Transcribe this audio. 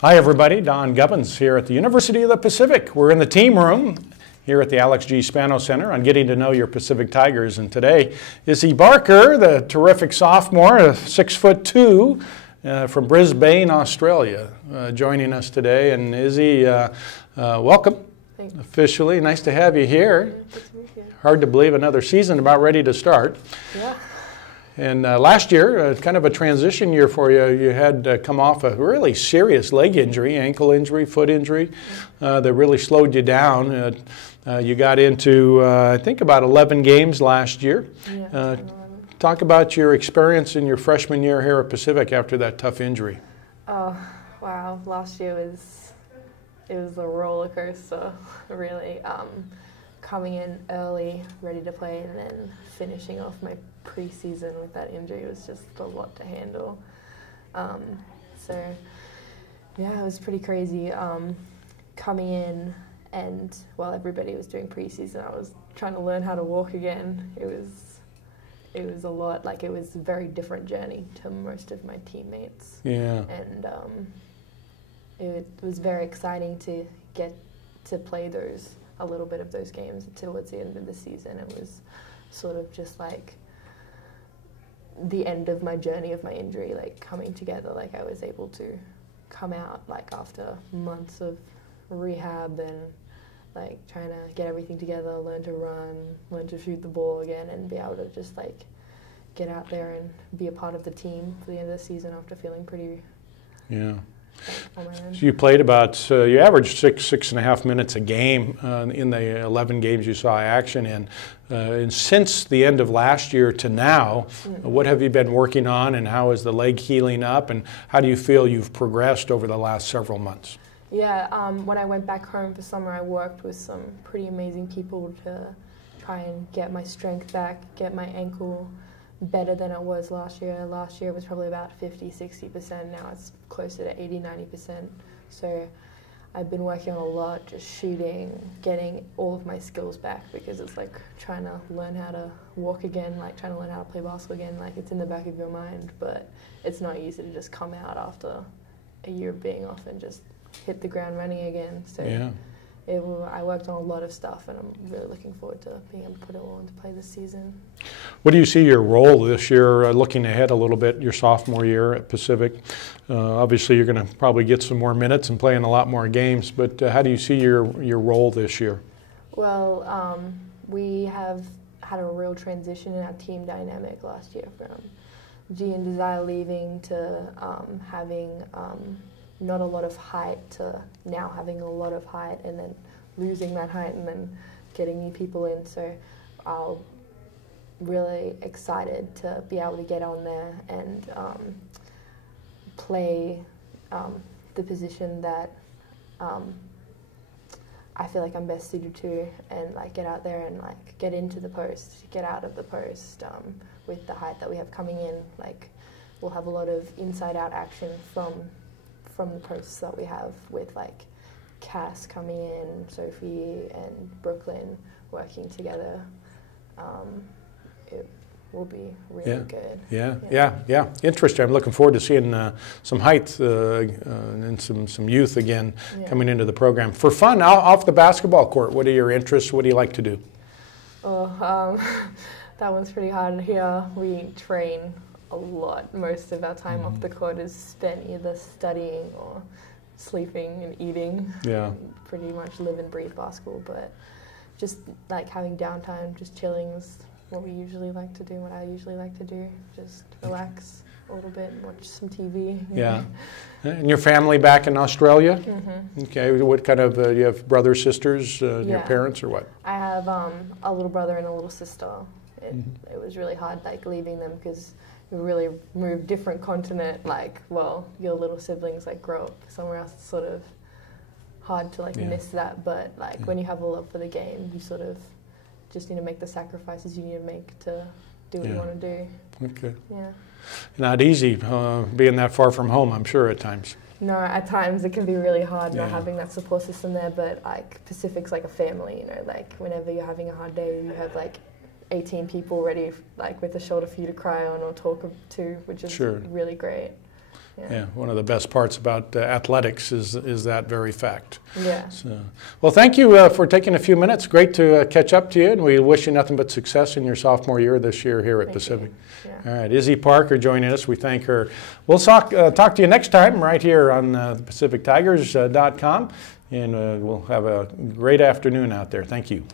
Hi everybody, Don Gubbins here at the University of the Pacific. We're in the team room here at the Alex G. Spano Center on getting to know your Pacific Tigers. And today, Issy Parker, the terrific sophomore, 6'2", from Brisbane, Australia, joining us today. And Izzy, welcome. Thanks. Officially. Nice to have you here. Good to meet you. Hard to believe another season about ready to start. Yeah. And last year, kind of a transition year for you. You had come off a really serious leg injury, ankle injury, foot injury, that really slowed you down. You got into, I think, about 11 games last year. Yeah, Talk about your experience in your freshman year here at Pacific after that tough injury. Oh, wow. Last year was a roller coaster, really. Coming in early, ready to play, and then finishing off my preseason with that injury was just a lot to handle. So, yeah, it was pretty crazy. Coming in, and while everybody was doing preseason, I was trying to learn how to walk again. It was a lot. Like, it was a very different journey to most of my teammates. Yeah. And it was very exciting to get to play a little bit of those games towards the end of the season. It was sort of just like the end of my journey of my injury, like coming together. Like, I was able to come out like after months of rehab and like trying to get everything together, learn to run, learn to shoot the ball again, and be able to just like get out there and be a part of the team for the end of the season after feeling pretty on my own. So you played about, you averaged 6.5 minutes a game in the 11 games you saw action in. And since the end of last year to now, what have you been working on, and how is the leg healing up, and how do you feel you've progressed over the last several months? Yeah, when I went back home for summer, I worked with some pretty amazing people to try and get my strength back, get my ankle better than it was last year. Last year was probably about 50-60%. Now it's closer to 80-90%. So I've been working on a lot, just shooting, getting all of my skills back, because it's like trying to learn how to walk again, like trying to learn how to play basketball again. Like, it's in the back of your mind, but it's not easy to just come out after a year of being off and just hit the ground running again. So Yeah. I worked on a lot of stuff, and I'm really looking forward to being able to put it all into play this season. What do you see your role this year, looking ahead a little bit, your sophomore year at Pacific? Obviously, you're going to probably get some more minutes and play in a lot more games, but how do you see your role this year? Well, we have had a real transition in our team dynamic last year, from G and Desire leaving to having not a lot of height to now having a lot of height, and then losing that height and then getting new people in. So I'm really excited to be able to get on there and play the position that I feel like I'm best suited to, and like get out there and like get into the post, get out of the post. With the height that we have coming in, like we'll have a lot of inside-out action from the posts that we have, with like Cass coming in, Sophie and Brooklyn working together. It will be really good. Yeah. Interesting. I'm looking forward to seeing some height and some youth again coming into the program. For fun, off the basketball court, what are your interests? What do you like to do? Oh, that one's pretty hard. Here we train a lot. Most of our time off the court is spent either studying or sleeping and eating. Yeah. Pretty much live and breathe basketball, but just like having downtime, just chilling is what we usually like to do, what I usually like to do. Just relax a little bit, watch some TV. Yeah. And your family back in Australia? Mm-hmm. Okay. What kind of, do you have brothers, sisters, your parents, or what? I have a little brother and a little sister. It was really hard, like, leaving them, because we really moved different continent. Like, well, your little siblings like grow up somewhere else. It's sort of hard to like miss that, but like when you have a love for the game, you sort of just need to make the sacrifices you need to make to do what you want to do. Okay. Yeah. Not easy being that far from home, I'm sure, at times. No, at times it can be really hard not having that support system there, but like Pacific's like a family, you know, like whenever you're having a hard day, you have like 18 people ready, like with a shoulder for you to cry on or talk to, which is really great. Yeah, one of the best parts about athletics is that very fact. Yeah. So, well, thank you for taking a few minutes. Great to catch up to you, and we wish you nothing but success in your sophomore year this year here at Pacific. Yeah. All right, Issy Parker joining us. We thank her. We'll talk to you next time right here on PacificTigers.com, and we'll have a great afternoon out there. Thank you.